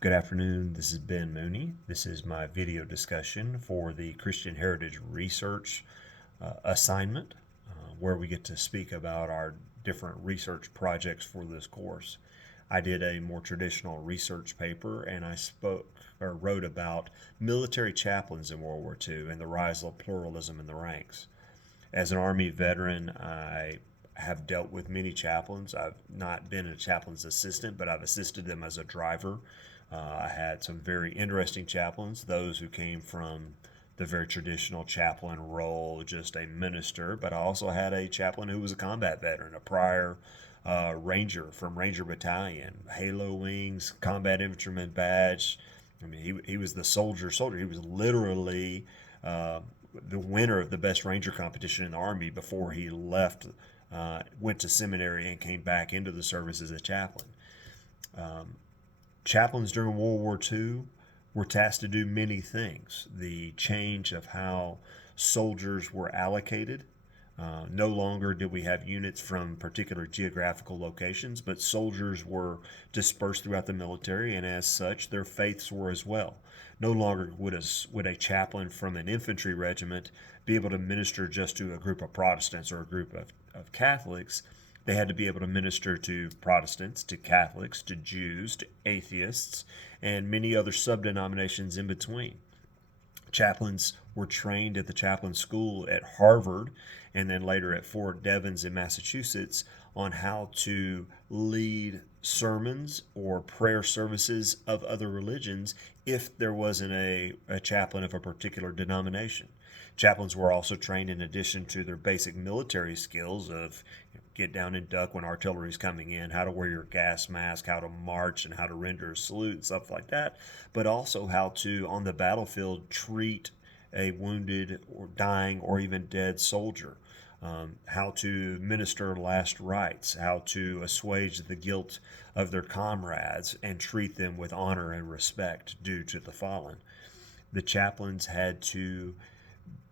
Good afternoon. This is Ben Mooney. This is my video discussion for the Christian Heritage Research assignment, where we get to speak about our different research projects for this course. I did a more traditional research paper and I spoke or wrote about military chaplains in World War II and the rise of pluralism in the ranks. As an Army veteran, I have dealt with many chaplains. I've not been a chaplain's assistant, but I've assisted them as a driver. I had some very interesting chaplains, those who came from the very traditional chaplain role, just a minister, but I also had a chaplain who was a combat veteran, a prior ranger from Ranger Battalion, Halo Wings, combat infantryman badge. I mean, he was the soldier. He was literally uh, the winner of the best ranger competition in the Army before he left, went to seminary and came back into the service as a chaplain. Chaplains during World War II were tasked to do many things. The change of how soldiers were allocated. No longer did we have units from particular geographical locations, but soldiers were dispersed throughout the military, and as such, their faiths were as well. No longer would a chaplain from an infantry regiment be able to minister just to a group of Protestants or a group of Catholics. They had to be able to minister to Protestants, to Catholics, to Jews, to atheists, and many other sub-denominations in between. Chaplains were trained at the chaplain school at Harvard and then later at Fort Devens in Massachusetts on how to lead sermons or prayer services of other religions if there wasn't a chaplain of a particular denomination. Chaplains were also trained, in addition to their basic military skills of get down and duck when artillery is coming in, how to wear your gas mask, how to march, and how to render a salute and stuff like that, but also how to, on the battlefield, treat a wounded or dying or even dead soldier. How to minister last rites, how to assuage the guilt of their comrades and treat them with honor and respect due to the fallen. The chaplains had to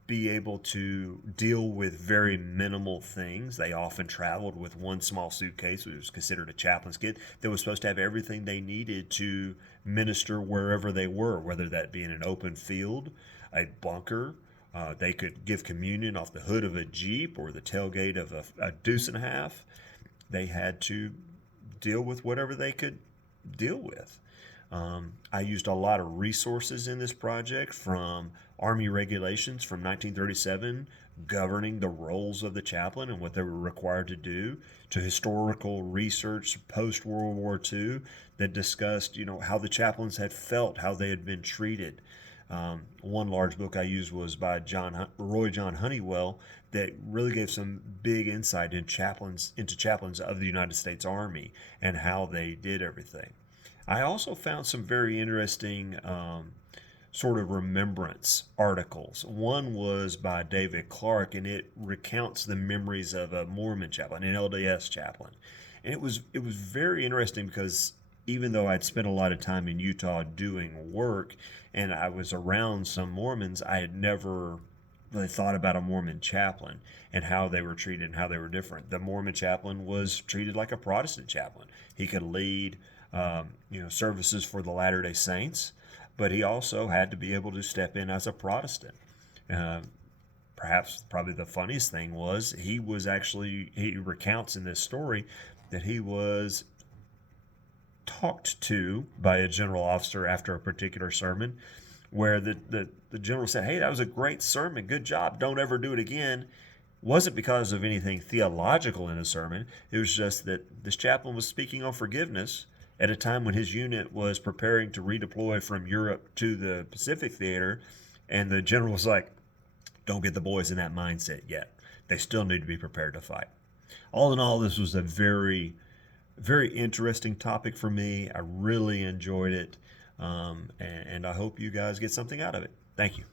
be able to deal with very minimal things. They often traveled with one small suitcase, which was considered a chaplain's kit, that was supposed to have everything they needed to minister wherever they were, whether that be in an open field, a bunker. They could give communion off the hood of a Jeep or the tailgate of a deuce and a half. They had to deal with whatever they could deal with. I used a lot of resources in this project, from Army regulations from 1937 governing the roles of the chaplain and what they were required to do, to historical research post World War II that discussed, how the chaplains had felt, how they had been treated. One large book I used was by Roy John Honeywell that really gave some big insight into chaplains of the United States Army and how they did everything. I also found some very interesting sort of remembrance articles. One was by David Clark, and it recounts the memories of a Mormon chaplain, an LDS chaplain. And it was very interesting because even though I'd spent a lot of time in Utah doing work and I was around some Mormons, I had never really thought about a Mormon chaplain and how they were treated and how they were different. The Mormon chaplain was treated like a Protestant chaplain. He could lead services for the Latter-day Saints, but he also had to be able to step in as a Protestant. Uh, probably the funniest thing was he recounts in this story that he was talked to by a general officer after a particular sermon where the general said, "Hey, that was a great sermon. Good job. Don't ever do it again." Wasn't because of anything theological in the sermon. It was just that this chaplain was speaking on forgiveness at a time when his unit was preparing to redeploy from Europe to the Pacific Theater. And the general was like, don't get the boys in that mindset yet. They still need to be prepared to fight. All in all, this was a very, very interesting topic for me. I really enjoyed it. And I hope you guys get something out of it. Thank you.